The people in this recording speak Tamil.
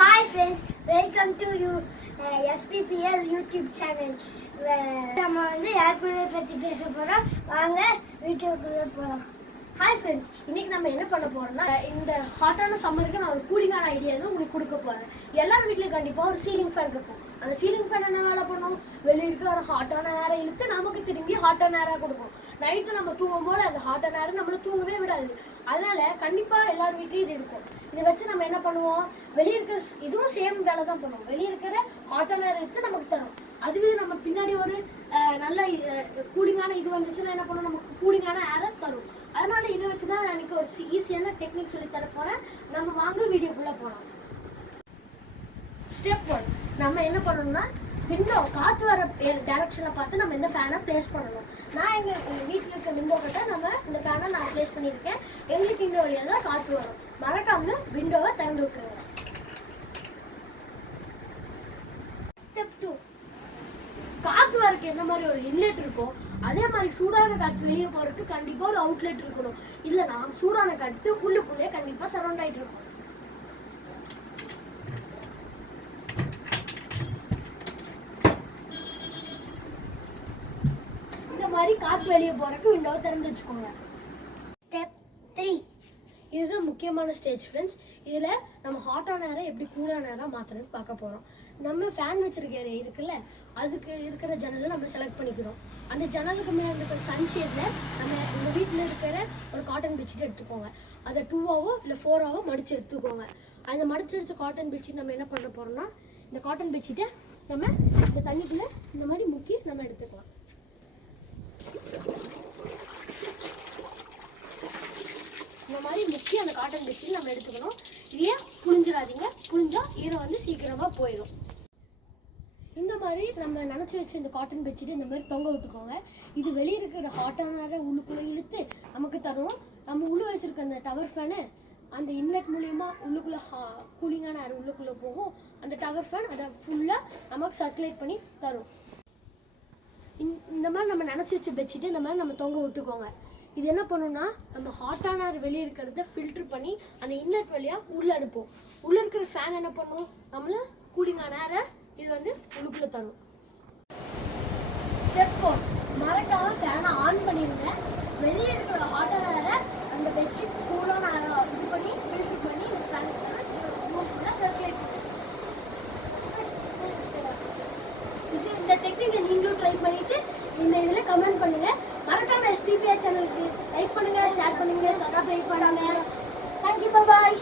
Hi friends, welcome to you SPPL YouTube channel. நம்ம வந்து ஏர் கூலர் பற்றி பேச போகிறோம். வாங்க வீடியோக்குள்ளே போகலாம். ஹாய் ஃப்ரெண்ட்ஸ், இன்னைக்கு நம்ம என்ன பண்ண போறோம்னா இந்த ஹாட்டான சம்மருக்கு நான் ஒரு கூலிங்கான ஐடியா தான் உங்களுக்கு கொடுக்க போறேன். எல்லார் வீட்லயும் கண்டிப்பாக ஒரு சீலிங் ஃபேன் இருக்கும். அந்த சீலிங் ஃபேன் என்ன வேலை பண்ணும்? வெளியே இருக்க ஒரு ஹாட்டான ஏரை இழுத்து நமக்கு திரும்பி ஹாட்டான ஏராக கொடுக்கும். நைட்டு நம்ம தூங்கும் போது அந்த ஹாட்டான ஏரை நம்மளை தூங்கவே விடாது. அதனால கண்டிப்பாக எல்லார் வீட்லையும் இது இருக்கும். இதை வச்சு நம்ம என்ன பண்ணுவோம்? வெளியே இருக்கிற இதுவும் சேம் வேலை தான் பண்ணுவோம். வெளியே இருக்கிற ஹாட்டான ஏரை எடுத்து நமக்கு தரும். அதுவே நம்ம பின்னாடி ஒரு நல்ல கூலிங்கான இது வந்துச்சுன்னா என்ன பண்ணுவோம்? நமக்கு கூலிங்கான ஏரை தரும். அதனால இதை வச்சுதான் நான் எனக்கு ஒரு ஈஸியான டெக்னிக் சொல்லி தர போறேன். நம்ம வாங்க வீடியோக்குள்ள போகலாம். ஸ்டெப் 1, நம்ம என்ன பண்ணணும்னா விண்டோ காற்று வர டைரக்ஷனை பார்த்து நம்ம இந்த ஃபேனை பிளேஸ் பண்ணணும். நான் எங்கள் வீட்டில் இருக்க விண்டோ கிட்ட நம்ம இந்த ஃபேனை நான் பிளேஸ் பண்ணியிருக்கேன். எங்களுக்கு விண்டோ வழியாக தான் காற்று வரும். மறக்காம விண்டோவை திறந்து விட்டுருங்க. ஸ்டெப் 2, காற்று வரக்கு எந்த மாதிரி ஒரு இன்லெட் இருக்கோ அதே மாதிரி சூடான காற்று வெளியே போறதுக்கு கண்டிப்பா ஒரு அவுட்லெட் இருக்கணும். இல்லைன்னா சூடான காற்று உள்ளுக்குள்ளே கண்டிப்பா சரௌண்ட் ஆயிட்டு இருக்கும். இந்த மாதிரி காற்று வெளியே போறதுக்கு விண்டோவை திறந்து வச்சுக்கோங்க. ஸ்டெப் 3, இதுதான் முக்கியமான ஸ்டேஜ் ஃப்ரெண்ட்ஸ். இதுல நம்ம ஹாட்டான ஏரை எப்படி கூலான ஏரா மாற்றணும்னு பார்க்க போறோம். நம்ம ஃபேன் வச்சிருக்க ஏரியா இருக்குல்ல, அதுக்கு இருக்கிற ஜன்னலை நம்ம செலக்ட் பண்ணிக்கிறோம். அந்த ஜன்னலுக்கு மேலே இருக்கிற சன்ஷேடில் நம்ம உங்கள் வீட்டில் இருக்கிற ஒரு காட்டன் பெட்ஷீட் எடுத்துக்கோங்க. அதை 2ஆவோ இல்லை 4ஆவோ மடித்து எடுத்துக்கோங்க. அந்த மடிச்சு எடுத்த காட்டன் பெட்ஷீட் நம்ம என்ன பண்ண போகிறோம்னா இந்த காட்டன் பெட்ஷீட்டை நம்ம இந்த தண்ணிக்குள்ளே இந்த மாதிரி முக்கி நம்ம எடுத்துக்கலாம். இந்த மாதிரி முக்கி அந்த காட்டன் பெட்ஷீட் நம்ம எடுத்துக்கணும். இதையே புழிஞ்சிடாதீங்க. புழிஞ்சா ஈரம் வந்து சீக்கிரமாக போயிடும். இந்த மாதிரி நம்ம நினச்சி வச்சு இந்த காட்டன் பெட்ஷீட் இந்த மாதிரி தொங்க விட்டுக்கோங்க. இது வெளியே இருக்கிற ஹாட்டான ஏரை உள்ளுக்குள்ளே இழுத்து நமக்கு தரும். நம்ம உள்ளே வச்சுருக்க அந்த டவர் ஃபேனு அந்த இன்லெட் மூலியமாக உள்ளுக்குள்ளே கூலிங்கான ஏர் உள்ளுக்குள்ளே போகும். அந்த டவர் ஃபேன் அதை ஃபுல்லாக நமக்கு சர்க்குலேட் பண்ணி தரும். இந்த மாதிரி நம்ம நினச்சி வச்ச பெட்ஷீட்டு இந்த மாதிரி நம்ம தொங்க விட்டுக்கோங்க. இது என்ன பண்ணுன்னா நம்ம ஹாட்டான ஏர் வெளியே இருக்கிறத ஃபில்ட்ரு பண்ணி அந்த இன்லெட் வழியாக உள்ளே அனுப்போம். உள்ளே இருக்கிற ஃபேன் என்ன பண்ணும்? நம்மள கூலிங்கான ஏரை இது வந்து உள்ளுக்குள்ள தரும். ஸ்டெப் 4, மறக்காம ஃபேனை ஆன் பண்ணிடுங்க. வெளியே இருக்கிற ஹாட்டான ஏரை அந்த பெட்ஷீட் கூலான ஏரை இது பண்ணி ஃபில்டர் பண்ணி இந்த ஃபேனுக்கு ரூம் ஃபுல்லாக சர்க்குலேட் பண்ணுங்க. இந்த டெக்னிக்கை நீங்களும் ட்ரை பண்ணிட்டு இந்த இதில் கமெண்ட் பண்ணுங்க. மறக்காம SPPL சேனலுக்கு லைக் பண்ணுங்க, ஷேர் பண்ணுங்க, சப்ஸ்கிரைப் பண்ணுங்க. தேங்க்யூ, பாய்.